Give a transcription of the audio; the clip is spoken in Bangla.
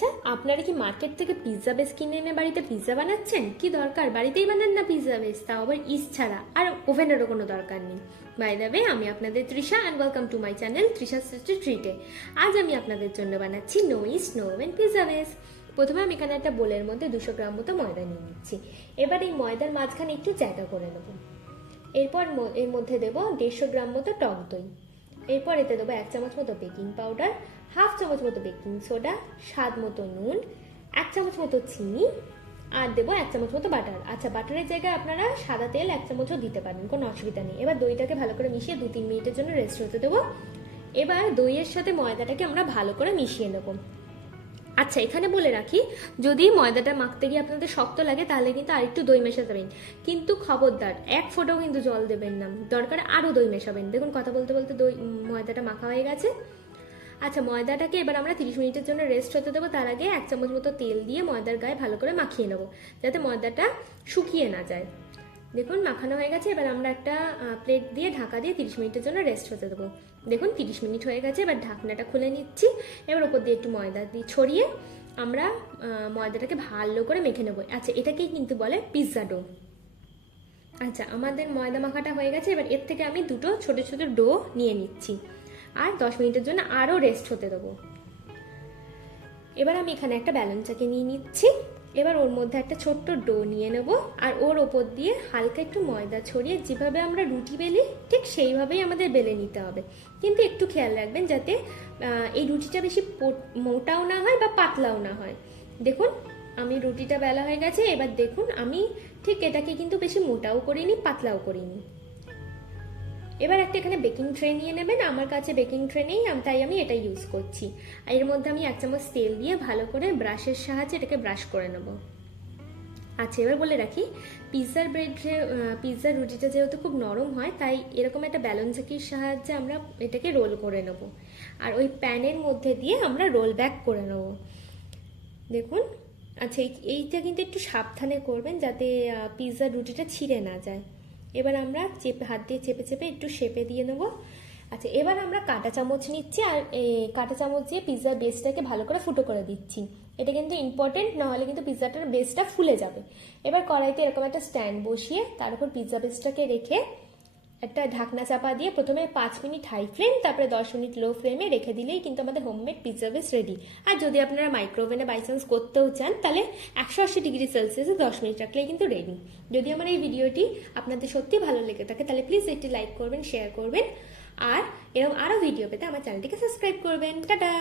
আচ্ছা, আপনারা কি মার্কেট থেকে পিৎজা বেস কিনে এনে বাড়িতে পিৎজা বানাচ্ছেন? কি দরকার, বাড়িতেই বানান না পিৎজা বেস, তাও আবার ইস্ট ছাড়া, আর ওভেনেরও কোনো দরকার নেই। বাই দ্য ওয়ে, আমি আপনাদের Trisha and welcome to my channel Trisha sister ট্রিটে। আজ আমি আপনাদের জন্য বানাচ্ছি no yeast no oven pizza base. প্রথমে আমি এখানে একটা বোলের মধ্যে 200 গ্রাম মতো ময়দা নিয়ে নিচ্ছি। এবার এই ময়দার মাঝখানে একটু জায়গা করে নেব। এরপর এর মধ্যে দেবো 150 গ্রাম মতো টক দই। এরপর এতে দেবো 1 চামচ মতো বেকিং পাউডার, হাফ চামচ মতো বেকিং সোডা, স্বাদ মতো নুন, 1 চামচ মতো চিনি, আর দেবো 1 চামচ মতো বাটার। আচ্ছা, বাটারের জায়গায় আপনারা সাদা তেল 1 চামচও দিতে পারেন, কোনো অসুবিধা নেই। এবার দইটাকে ভালো করে মিশিয়ে 2-3 মিনিটের জন্য রেস্ট হতে দেবো। এবার দইয়ের সাথে ময়দাটাকে আমরা ভালো করে মিশিয়ে নেবো। আচ্ছা, এখানে বলে রাখি, যদি ময়দাটা মাখতে গিয়ে আপনাদের শক্ত লাগে তাহলে কিন্তু আরেকটু দই মেশাতে পারেন, কিন্তু খবরদার 1 ফোঁটাও কিন্তু জল দেবেন না, দরকার আরও দই মেশাবেন। দেখুন কথা বলতে বলতে ময়দাটা মাখা হয়ে গেছে। আচ্ছা, ময়দাটাকে এবার আমরা 30 মিনিটের জন্য রেস্ট হতে দেবো। তার আগে 1 চামচ মতো তেল দিয়ে ময়দার গায়ে ভালো করে মাখিয়ে নেবো, যাতে ময়দাটা শুকিয়ে না যায়। দেখুন মাখানো হয়ে গেছে। এবার আমরা একটা প্লেট দিয়ে ঢাকা দিয়ে 30 মিনিটের জন্য রেস্ট হতে দেবো। দেখুন 30 মিনিট হয়ে গেছে। এবার ঢাকনাটা খুলে নিচ্ছি। এবার ওপর দিয়ে একটু ময়দা দিয়ে ছড়িয়ে আমরা ময়দাটাকে ভালো করে মেখে নেবো। আচ্ছা, এটাকেই কিন্তু বলে পিৎজা ডো। আচ্ছা, আমাদের ময়দা মাখাটা হয়ে গেছে। এবার এর থেকে আমি 2টো ছোট ছোট ডো নিয়ে নিচ্ছি আর 10 মিনিটের জন্য আরও রেস্ট হতে দেবো। এবার আমি এখানে একটা ব্যালন চাকি নিয়ে নিচ্ছি। এবার ওর মধ্যে একটা ছোট্ট ডো নিয়ে নেব আর ওর ওপর দিয়ে হালকা একটু ময়দা ছড়িয়ে যেভাবে আমরা রুটি বেলি ঠিক সেইভাবেই আমাদের বেলে নিতে হবে। কিন্তু একটু খেয়াল রাখবেন যাতে এই রুটিটা বেশি মোটাও না হয় বা পাতলাও না হয়। দেখুন আমি রুটিটা বেলা হয়ে গেছে। এবার দেখুন আমি ঠিক এটাকে কিন্তু বেশি মোটাও করিনি পাতলাও করিনি। এবার একটা এখানে বেকিং ট্রে নিয়ে নেবেন। আমার কাছে বেকিং ট্রে নেই, তাই আমি এটা ইউজ করছি। আর এর মধ্যে আমি 1 চামচ তেল দিয়ে ভালো করে ব্রাশের সাহায্যে এটাকে ব্রাশ করে নেব। আচ্ছা, এবার বলে রাখি, পিৎজার রুটিটা যেহেতু খুব নরম হয়, তাই এরকম একটা ব্যালন চাকির সাহায্যে আমরা এটাকে রোল করে নেব আর ওই প্যানের মধ্যে দিয়ে আমরা রোল ব্যাক করে নেব। দেখুন, আচ্ছা এইটা কিন্তু একটু সাবধানে করবেন যাতে পিৎজার রুটিটা ছিঁড়ে না যায়। এবার আমরা হাত দিয়ে চেপে চেপে একটু শেপে দিয়ে নেবো। আচ্ছা, এবার আমরা কাঁটা চামচ নিচ্ছি আর কাঁটা চামচ দিয়ে পিৎজার বেসটাকে ভালো করে ফুটো করে দিচ্ছি। এটা কিন্তু ইম্পর্টেন্ট, নাহলে কিন্তু পিৎজাটার বেসটা ফুলে যাবে। এবার কড়াইতে এরকম একটা স্ট্যান্ড বসিয়ে তার উপর পিৎজা বেসটাকে রেখে একটা ঢাকনা চাপা দিয়ে প্রথমে 5 মিনিট হাই ফ্লেম, তারপরে 10 মিনিট লো ফ্লেমে রেখে দিলেই কিন্তু আমাদের হোমমেড পিৎজা বেস রেডি। আর যদি আপনারা মাইক্রোওভেনে বাই চান্স করতেও চান, তাহলে 180 ডিগ্রি সেলসিয়াসে 10 মিনিট রাখলেই কিন্তু রেডি। যদি আমার এই ভিডিওটি আপনাদের সত্যি ভালো লেগে থাকে তাহলে প্লিজ একটি লাইক করবেন, শেয়ার করবেন, আর এরকম আরও ভিডিও পেতে আমার চ্যানেলটিকে সাবস্ক্রাইব করবেন। টাটা।